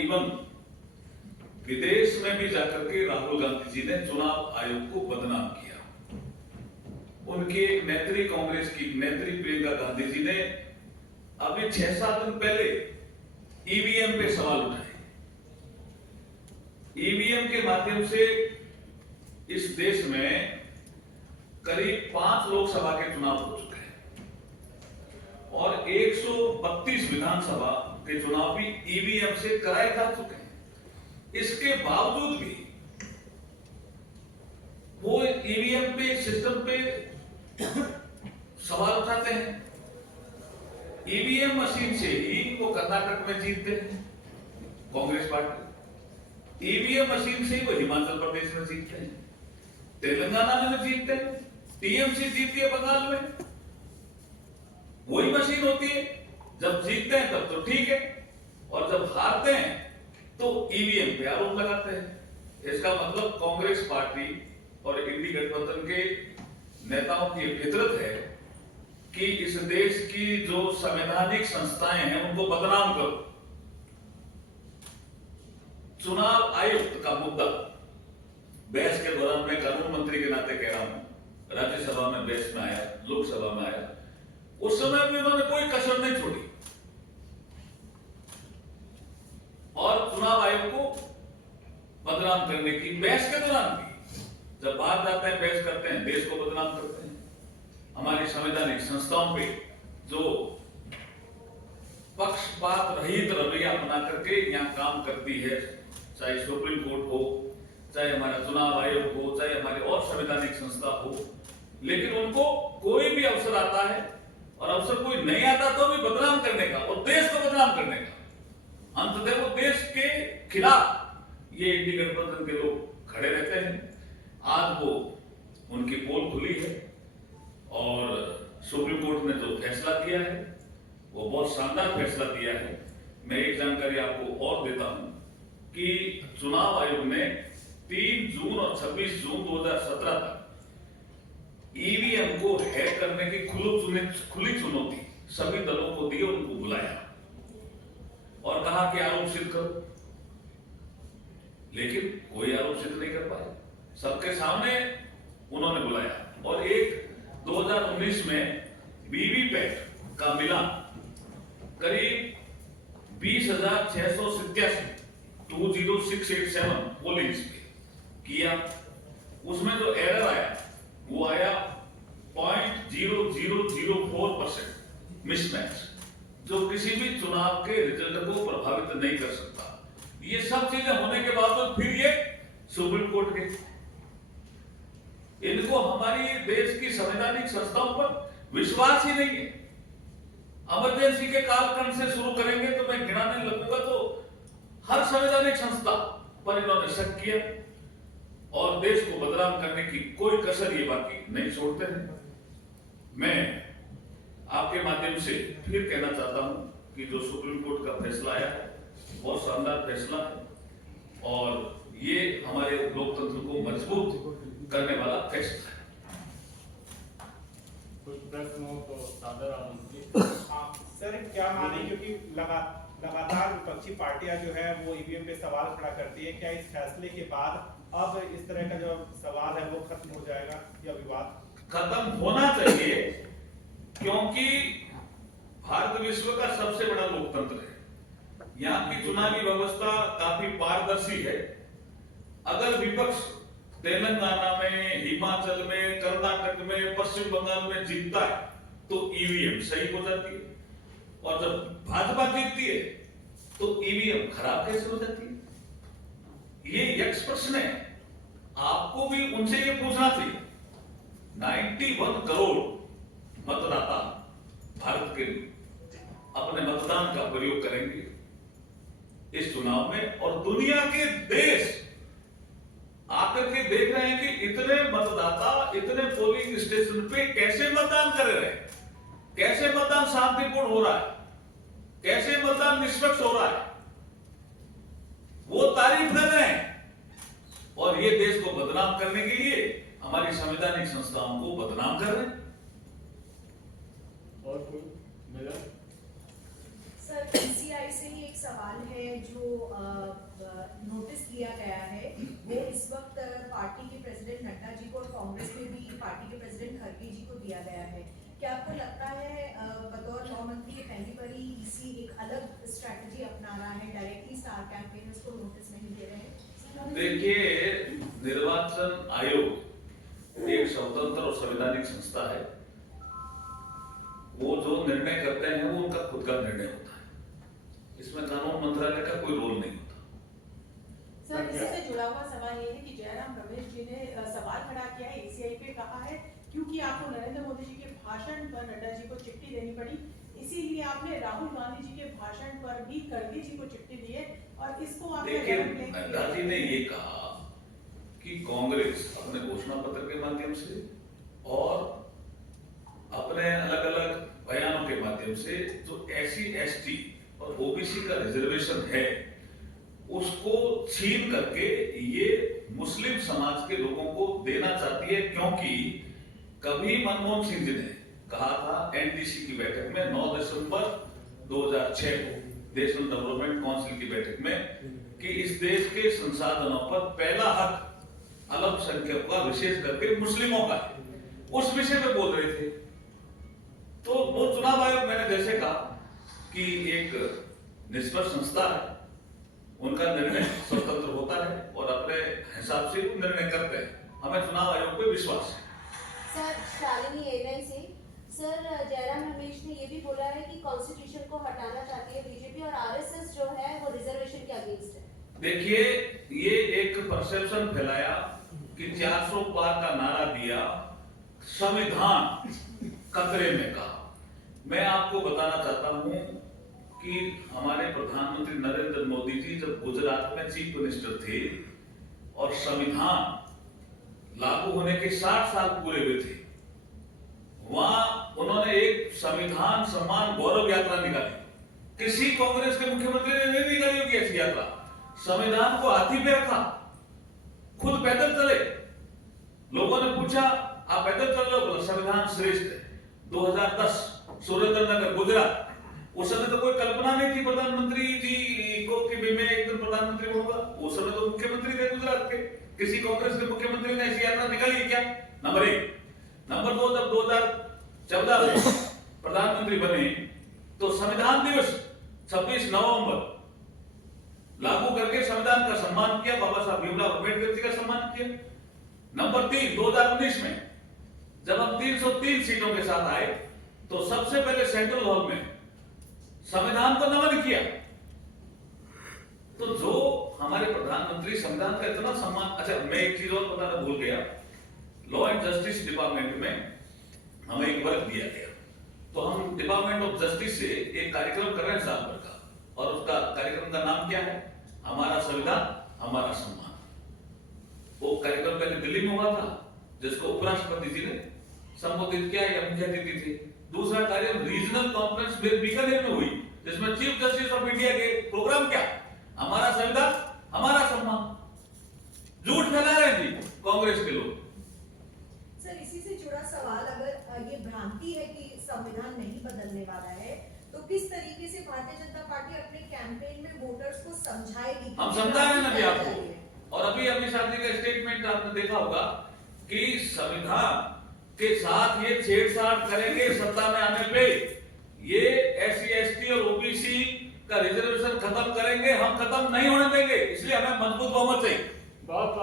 Even विदेश में भी जाकर के राहुल गांधी जी ने चुनाव आयोग को बदनाम किया। उनकी एक नेत्री, कांग्रेस की नेत्री प्रियंका गांधी जी ने अभी 6-7 दिन पहले ईवीएम पे सवाल उठाए। ईवीएम के माध्यम से इस देश में करीब 5 लोकसभा के चुनाव हो चुके हैं और 132 विधानसभा के चुनाव भी ईवीएम से कराए जा चुके हैं। इसके बावजूद भी वो ईवीएम पे, सिस्टम पे सवाल उठाते हैं। ईवीएम मशीन से ही वो कर्नाटक में जीतते हैं कांग्रेस पार्टी, ईवीएम मशीन से ही वो हिमाचल प्रदेश में जीतते हैं, तेलंगाना में जीतते हैं, टीएमसी जीतती है बंगाल में। वही मशीन होती है, जब जीतते हैं तब तो ठीक है और जब हारते हैं तो ईवीएम पे आरोप लगाते हैं। इसका मतलब कांग्रेस पार्टी और इंडी गठबंधन के नेताओं की फितरत है कि इस देश की जो संवैधानिक संस्थाएं हैं उनको बदनाम करो। चुनाव आयुक्त का मुद्दा बहस के दौरान मैं कानून मंत्री के नाते कह रहा हूं, राज्यसभा में बहस में आया, लोकसभा में आया, उस समय भी उन्होंने कोई कसर नहीं छोड़ी और चुनाव आयोग को बदनाम करने की बहस के दौरान भी, जब बाहर जाते हैं बहस करते हैं, देश को बदनाम करते हैं। हमारी संवैधानिक संस्थाओं पे जो पक्षपात रहित रवैया अपना करके यहाँ काम करती है, चाहे सुप्रीम कोर्ट हो, चाहे हमारा चुनाव आयोग हो, चाहे हमारी और संवैधानिक संस्था हो, लेकिन उनको कोई भी अवसर आता है और अवसर कोई नहीं आता तो भी बदनाम करने का और देश को बदनाम करने का, अंततः वो देश के खिलाफ ये इंडी गठबंधन के लोग खड़े रहते हैं। आज वो उनकी पोल खुली है और सुप्रीम कोर्ट ने जो फैसला दिया है वो बहुत शानदार फैसला दिया है। मैं एक जानकारी आपको और देता हूं कि चुनाव आयोग ने 3 जून और 26 जून 2017 तक ईवीएम को हैक करने की खुली चुनौती सभी दलों को दी और उनको बुलाया और कहा कि आरोप सिद्ध करो, लेकिन कोई आरोप सिद्ध नहीं कर पाए। सबके सामने उन्होंने बुलाया और एक 2019 में वीवीपैट का मिलान करीब 20,687 20687 पोलिंग किया। उसमें जो एरर आया वो आया 0.0004% मिसमैच, जो किसी भी चुनाव के रिजल्ट को प्रभावित नहीं कर सकता। ये सब चीजें होने के बावजूद फिर ये सुप्रीम कोर्ट गए। इनको हमारी देश की संवैधानिक संस्थाओं पर विश्वास ही नहीं है। इमरजेंसी के कालखंड से शुरू करेंगे तो मैं गिनाने लगूंगा तो हर संवैधानिक संस्था पर इन्होंने शक किया और देश को बदनाम करने की कोई कसर ये बाकी नहीं छोड़ते हैं। मैं आपके माध्यम से फिर कहना चाहता हूं कि जो सुप्रीम कोर्ट का फैसला आया है बहुत शानदार फैसला है और ये हमारे लोकतंत्र को मजबूत करने वाला फैसला है। कुछ प्रश्न हो तो सादर आमंत्रित। सर क्या माने, क्योंकि लगातार विपक्षी पार्टियां जो है वो ईवीएम पे सवाल खड़ा करती है, क्या इस फैसले के बाद अब इस तरह का जो सवाल है वो खत्म हो जाएगा या विवाद खत्म होना चाहिए? क्योंकि भारत विश्व का सबसे बड़ा लोकतंत्र है, यहाँ की चुनावी व्यवस्था काफी पारदर्शी है। अगर विपक्ष तेलंगाना में, हिमाचल में, कर्नाटक में, पश्चिम बंगाल में जीतता है तो ईवीएम सही हो जाती है और जब भाजपा जीतती है तो ईवीएम खराब कैसे हो जाती है? ये यक्ष प्रश्न है, आपको भी उनसे ये पूछना चाहिए। 91 करोड़ मतदाता भारत के अपने मतदान का प्रयोग करेंगे इस चुनाव में और दुनिया के देश आकर के देख रहे हैं कि इतने मतदाता इतने पोलिंग स्टेशन पे कैसे मतदान कर रहे हैं, कैसे मतदान शांतिपूर्ण हो रहा है, कैसे मतदान निष्पक्ष हो रहा है, वो तारीफ कर रहे हैं। और ये देश को बदनाम करने के लिए हमारी संवैधानिक संस्थाओं को बदनाम कर रहे हैं। और कोई मेरा सर, पीसीआई से ही एक सवाल है जो नोटिस किया गया है, वो इस वक्त पार्टी के प्रेसिडेंट नड्डा जी को और कांग्रेस में भी पार्टी के प्रेसिडेंट खड़गे जी को दिया गया है। क्या आपको लगता है बतौर गृह मंत्री ये पहली बारी ईसी एक अलग स्ट्रैटेजी अपना रहा है, डायरेक्टली स्टार कैंपेनर्स को नोटिस नहीं दे रहे हैं? देखिए, निर्वाचन आयोग एक स्वतंत्र और संवैधानिक संस्था है। वो जो निर्णय करते हैं वो उनका खुद का निर्णय होता है, इसमें कानून मंत्रालय का कोई रोल नहीं होता। सर, इससे जुड़ा हुआ सवाल ये है कि जयराम रमेश जी ने सवाल खड़ा किया है, एसीआई पे कहा है क्योंकि आपको नरेंद्र मोदी जी के भाषण पर नड्डा जी को चिट्ठी देनी पड़ी, इसीलिए आपने राहुल गांधी जी के भाषण पर भी खड़गे जी को चिट्ठी दी है और इसको आपने देखिए, नड्डा जी ने ये कहा कि कांग्रेस अपने घोषणा पत्र के माध्यम से और अपने अलग अलग बयानों के माध्यम से जो SC ST और OBC का रिजर्वेशन है उसको छीन करके ये मुस्लिम समाज के लोगों को देना चाहती है, क्योंकि कभी मनमोहन सिंह जी ने कहा था NDC की बैठक में 9 दिसंबर 2006 को नेशनल डेवलपमेंट काउंसिल की बैठक में कि इस देश के संसाधनों पर पहला हक अल्पसंख्यकों का, विशेष करके मुस्लिमों का है, उस विषय में बोल रहे थे। तो वो चुनाव आयोग, मैंने जैसे कहा कि एक निष्पक्ष संस्था है, उनका निर्णय स्वतंत्र होता है और अपने हिसाब से वो निर्णय करते हैं। हमें चुनाव आयोग पे विश्वास है। सर, शालिनी एएनआई से सर, जयराम रमेश ने ये भी बोला है कि कॉन्स्टिट्यूशन को हटाना चाहती है बीजेपी और आरएसएस जो है वो रिजर्वेशन के अगेंस्ट है। देखिए, ये एक परसेप्शन फैलाया कि 400 पार का नारा दिया, संविधान खतरे में कहा। मैं आपको बताना चाहता हूं कि हमारे प्रधानमंत्री नरेंद्र मोदी जी जब गुजरात में चीफ मिनिस्टर थे और संविधान लागू होने के 60 साल पूरे हुए थे, वहां उन्होंने एक संविधान सम्मान गौरव यात्रा निकाली। किसी कांग्रेस के मुख्यमंत्री ने नहीं निकाली होगी ऐसी यात्रा। संविधान को हाथी पे रखा, खुद पैदल चले। लोगों ने पूछा, आप पैदल चल रहे हो? संविधान श्रेष्ठ है। 2010 सुरेंद्रनगर गुजरात, उस समय तो कोई कल्पना नहीं थी प्रधानमंत्री जी को कि मैं एक दिन प्रधानमंत्री बनूंगा। उस समय तो मुख्यमंत्री थे गुजरात के। किसी कांग्रेस के मुख्यमंत्री ने ऐसी यात्रा निकाली क्या? नंबर 1। नंबर 2, जब 2014 में प्रधानमंत्री बने तो संविधान दिवस 26 नवंबर लागू करके संविधान का सम्मान किया, बाबा साहब भीमराव अम्बेडकर जी का सम्मान किया। नंबर 3, 2019 में जब हम 303 सीटों के साथ आए तो सबसे पहले सेंट्रल हॉल में संविधान को नमन किया। तो जो हमारे प्रधानमंत्री संविधान का इतना सम्मान। अच्छा, मैं एक चीज और बताना भूल गया। लॉ एंड जस्टिस डिपार्टमेंट में हमें एक वर्क दिया गया, तो हम डिपार्टमेंट ऑफ जस्टिस से एक कार्यक्रम कर रहे हैं साल भर का, और उसका कार्यक्रम का नाम क्या है? हमारा संविधान हमारा सम्मान। वो कार्यक्रम पहले दिल्ली में हुआ था, जिसको उपराष्ट्रपति जी ने संबोधित किया या मुख्य अतिथि थे। दूसरा कार्यक्रम रीजनल कॉन्फ्रेंस बीकानेर में हुई, जिसमें चीफ जस्टिस ऑफ इंडिया के प्रोग्राम क्या? हमारा संविधान हमारा सम्मान। झूठ फैला रहे हैं जी कांग्रेस के लोग। सर, इसी से जुड़ा सवाल, अगर ये भ्रांति है कि संविधान नहीं बदलने वाला है, तो किस तरीके से भारतीय जनता पार्टी अपने कैंपेन में वोटर्स को समझाएगी? हम समझा रहे हैं ना अभी आपको। और अभी अमित शाह जी का स्टेटमेंट आपने देखा होगा कि संविधान के साथ ये छेड़छाड़ करेंगे सत्ता में आने पे, ये SC ST और OBC का रिजर्वेशन खत्म करेंगे, हम खत्म नहीं होने देंगे। इसलिए हमें मजबूत बहुमत चाहिए। बात